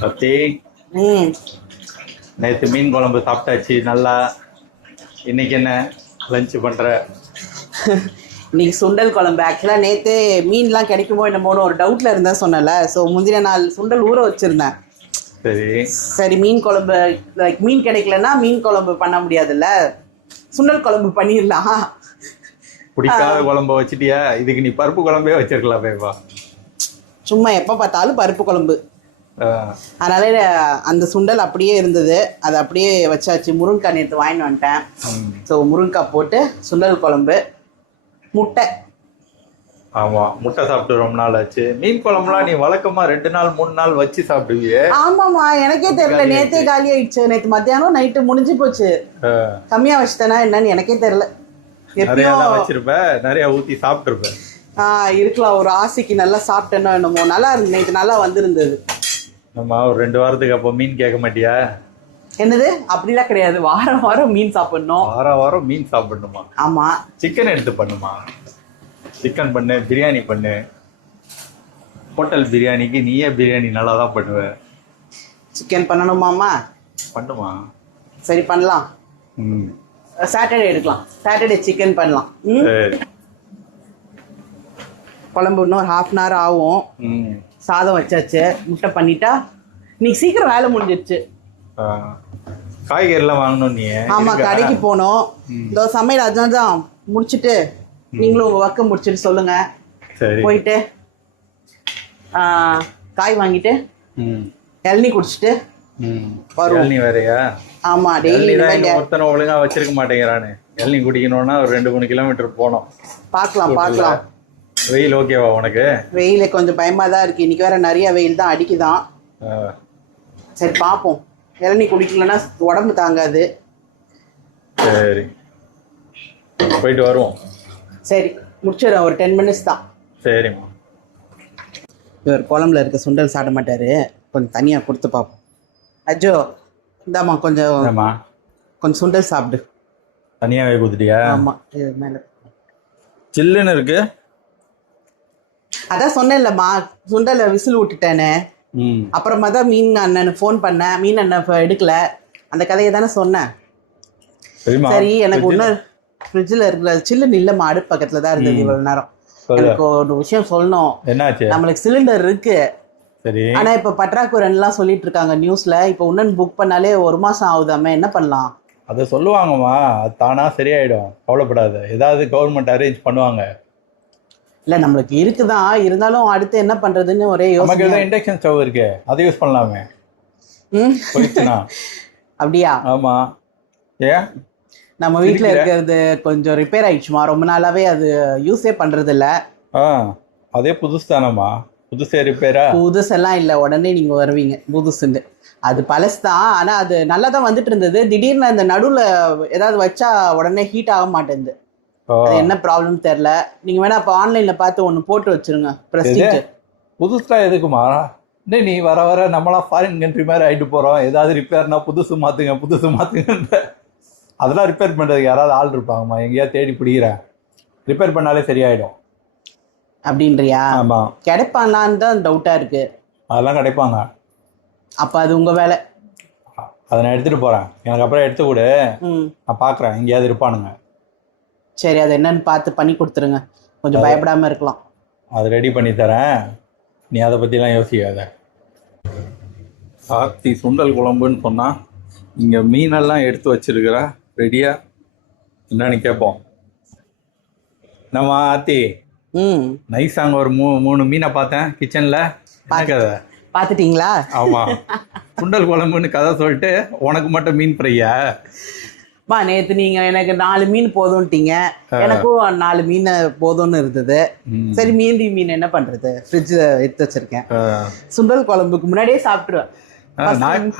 சத்தி, ம் நேற்று மீன் குழம்பு சாப்பிட்டாச்சு நல்லா. இன்னைக்கு என்ன லஞ்ச் பண்ற? இன்னைக்கு சுண்டல் குழம்பு. ஆக்சுவலாக நேற்று மீன்லாம் கிடைக்குமோ என்னமோன்னு ஒரு டவுட்டில் இருந்தேன் சொன்னல. ஸோ முந்தின நாள் சுண்டல் ஊற வச்சுருந்தேன். சரி சரி, மீன் குழம்பு லைக் மீன் கிடைக்கலன்னா மீன் குழம்பு பண்ண முடியாதுல்ல, சுண்டல் குழம்பு பண்ணிடலாம். பிடிக்காத குழம்ப வச்சுட்டியா? இதுக்கு நீ பருப்பு குழம்பே வச்சிருக்கலாமேப்பா. சும்மா எப்போ பார்த்தாலும் பருப்பு குழம்பு. அதனால அந்த சுண்டல் அப்படியே இருந்தது, அதை அப்படியே வச்சாச்சு. முருங்கைக்காய் நேற்று வாங்கிட்டு வந்துட்டேன். ஸோ முருங்கைக்காய் போட்டு சுண்டல் குழம்பு, முட்டை. ஆமா, முட்டை சாப்பிட்டு ரொம்ப நாள் ஆச்சு. மீன் குழம்புலாம் நீ வழக்கமா 2 நாள் 3 நாள் வச்சு சாப்பிடுவியே. ஆமாமா, எனக்கே தெரியல. நேத்தே காலி ஆயிடுச்சு. நேற்று மத்தியானம் நைட்டு முடிஞ்சு போச்சு. கம்மியா வச்சுட்டேனா என்னன்னு எனக்கே தெரியல. நிறைய வச்சிருப்ப, நிறைய ஊத்தி சாப்பிட்டுருப்ப. இருக்கலாம், ஒரு ஆசைக்கு நல்லா சாப்பிட்டேனோ என்னமோ. நல்லா இருந்து நேற்று நல்லா வந்திருந்தது. நம்ம ஒரு 2 வாரத்துக்கு அப்போ மீன் கேட்க மாட்டியா? என்னது? அப்படிலாம் கிடையாது. வாரம் வாரம் மீன் சாப்பிடணும். வாரம் வாரம் மீன் சாப்பிடணுமா? ஆமா. சிக்கன் எடுத்து பண்ணுமா? சிக்கன் பண்ணு, பிரியாணி பண்ணு. ஹோட்டல் பிரியாணிக்கு நீயே பிரியாணி நல்லா தான் பண்ணுவ. சிக்கன் பண்ணணுமாமா? பண்ணுமா? சரி பண்ணலாம். சாட்டர்டே எடுக்கலாம். சாட்டர்டே சிக்கன் பண்ணலாம். குழம்பு இன்னும் 1/2 hour ஆகும். சாதம் வச்சாச்சு, முட்டை பண்ணிட்டா இன்னைக்கு சீக்கிரம் வேலை முடிஞ்சிருச்சு. காய்கறிலாம் வாங்கணும் நீ? ஆமா, கடைக்கு போனோம். இந்த சமையல் அதான் தான் முடிச்சுட்டு நீங்களும் உங்க ஒர்க்கை முடிச்சுட்டு சொல்லுங்க. போயிட்டு காய் வாங்கிட்டு இளநீ குடிச்சிட்டு இளநீ வேறையா? ஆமா, டெய்லி ஒருத்தனை ஒழுங்கா வச்சிருக்க மாட்டேங்கிறானு. இளநீ குடிக்கணும்னா ஒரு 2-3 கிலோமீட்டர் போனோம். பார்க்கலாம். வெயில் ஓகேவா உனக்கு? வெயில கொஞ்சம் பயமா தான் இருக்கு. இன்னைக்கு வேற நிறைய வெயில் தான் அடிக்குதான். சரி பார்ப்போம். இளநீ குடிக்கலன்னா உடம்பு தாங்காது. சரி போயிட்டு வருவோம். சரி முடிச்சிடுறேன், ஒரு 10 minutes தான். சரிம்மா. இவர் குழம்புல இருக்க சுண்டல் சாப்பிட மாட்டாரு, கொஞ்சம் தனியாக கொடுத்து பார்ப்போம். அஜோ இந்தாம்மா, கொஞ்சம் சுண்டல் சாப்பிடு. தனியாகவே கொடுத்துட்டியா? ஆமாம், இது மேலே சில்லுன்னு இருக்கு. அதான் சொன்னேன்லம்மா, சுண்டலை விசில் விட்டுட்டேனே. அப்புறமா தான் மீன் அண்ணனுக்கு ஃபோன் பண்ணேன். மீன் அண்ணன் எடுக்கல. அந்த கதையை தானே சொன்னேன். சரி, எனக்கு இன்னும் ஃப்ரிட்ஜில் இருக்கிற சில்லுன்னு இல்லைம்மா, அடுப்பு பக்கத்தில் தான் இருந்தது இவ்வளோ நேரம். எனக்கு ஒரு விஷயம் சொல்லணும். என்னாச்சு? நம்மளுக்கு சிலிண்டர் இருக்கு, ஆனா இப்ப பற்றாக்குறைலாம் சொல்லிட்டு இருக்காங்க நியூஸ்ல. இப்ப இன்னும் புக் பண்ணாலே 1 மாசம் ஆகுதாமே. என்ன பண்ணலாம்? அதை சொல்லுவாங்கம்மா, அது தானா சரியாயிடும், கவலைப்படாத. ஏதாவது கவர்மெண்ட் அரேஞ்ச் பண்ணுவாங்க. இல்ல, நம்மளுக்கு இருக்குதான், இருந்தாலும் அடுத்து என்ன பண்றதுன்னு ஒரே யோசனை. இண்டக்ஷன் ஸ்டவ் இருக்கு, அதை யூஸ் பண்ணலாமே. அப்படியா? ஆமா. ஏன்? நம்ம வீட்டில் இருக்கிறது கொஞ்சம் ரிப்பேர் ஆயிடுச்சுமா, ரொம்ப நாளாவே அது யூஸே பண்றது இல்ல. அதே புதுசு தானம்மா? புதுசே ரிப்பேரா? புதுசெல்லாம் இல்லை, உடனே நீங்க வருவீங்க புதுசுண்டு. அது பழசு தான், ஆனா அது நல்லா தான் வந்துட்டு இருந்தது. திடீர்னு அந்த நடுவில் ஏதாவது வச்சா உடனே ஹீட் ஆக மாட்டேங்குது. அது என்ன ப்ராப்ளம் தெரியல. நீங்க வேணா அப்போ ஆன்லைன்ல பார்த்து ஒன்று போட்டு வச்சிருங்க. பிரஸ்டீஜ் புதுசா எதுக்குமா? நீ வர வர நம்மளாம் ஃபாரின் கண்ட்ரி மாதிரி ஆயிட்டு போறோம். ஏதாவது ரிப்பேர்னா புதுசு மாத்துங்க. அதெல்லாம் ரிப்பேர் பண்ணுறதுக்கு யாராவது ஆள் இருப்பாங்கம்மா? எங்கேயா தேடி பிடிக்கிறேன், ரிப்பேர் பண்ணாலே சரியாயிடும். அப்படின்றியா? ஆமாம். கிடைப்பாங்களான்னு தான் டவுட்டாக இருக்கு. அதெல்லாம் கிடைப்பாங்க. அப்போ அது உங்கள் வேலை. அதை நான் எடுத்துகிட்டு போகிறேன், எனக்கு அப்புறம் எடுத்து கொடு, நான் பார்க்குறேன் எங்கேயாவது இருப்பானுங்க. சரி, அது என்னன்னு பார்த்து பண்ணி கொடுத்துருங்க, கொஞ்சம் பயப்படாமல் இருக்கலாம். அது ரெடி பண்ணி தரேன், நீ அதை பற்றிலாம் யோசிக்காத. சாத்தி சுண்டல் குழம்புன்னு சொன்னால் இங்கே மீனெல்லாம் எடுத்து வச்சிருக்கிற ரெடியா என்னன்னு கேட்போம். நம்ம ஆத்தி நைஸ், அங்கே ஒரு 3 மீனை பார்த்தேன் கிச்சனில். கதை பார்த்துட்டீங்களா? ஆமாம், சுண்டல் குழம்புன்னு கதை சொல்லிட்டு உனக்கு மட்டும் மீன் ஃப்ரையா? நேற்று நீங்க எனக்கு 4 மீன் போதும்ட்டீங்க, எனக்கும் 4 மீன் போதும்னு இருந்தது. சரி, மீதி மீன் என்ன பண்றது, ஃப்ரிட்ஜில் எடுத்து வச்சிருக்கேன். சுண்டல் குழம்புக்கு முன்னாடியே சாப்பிட்டுருவேன்.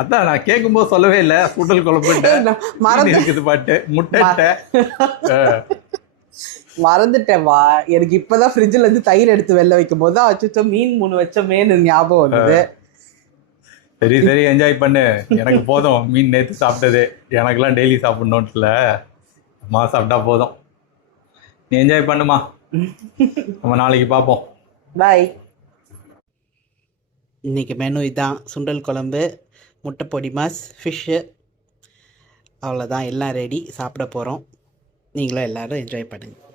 அதான் நான் கேட்கும்போது சொல்லவே இல்லை சுண்டல் குழம்பு மறந்து பாட்டு முட்டை மறந்துட்டேன்வா. எனக்கு இப்பதான் ஃப்ரிட்ஜில் இருந்து தயிர் எடுத்து வெளில வைக்கும் போது தான் அச்சோ மீன் 3 வச்சோமேன்னு ஞாபகம் வந்தது. சரி என்ஜாய் பண்ணு, எனக்கு போதும் மீன். நேற்று சாப்பிட்டது எனக்குலாம் டெய்லி சாப்பிடணும்னு இல்லை, அம்மா சாப்பிட்டா போதும். நீ என்ஜாய் பண்ணுமா, நம்ம நாளைக்கு பார்ப்போம். பாய். இன்றைக்கி மெனு இதான், சுண்டல் குழம்பு, முட்டை பொடி மாஸ், ஃபிஷ்ஷு. அவ்வளோதான், எல்லாம் ரெடி, சாப்பிட போகிறோம். நீங்களும் எல்லோரும் என்ஜாய் பண்ணுங்கள்.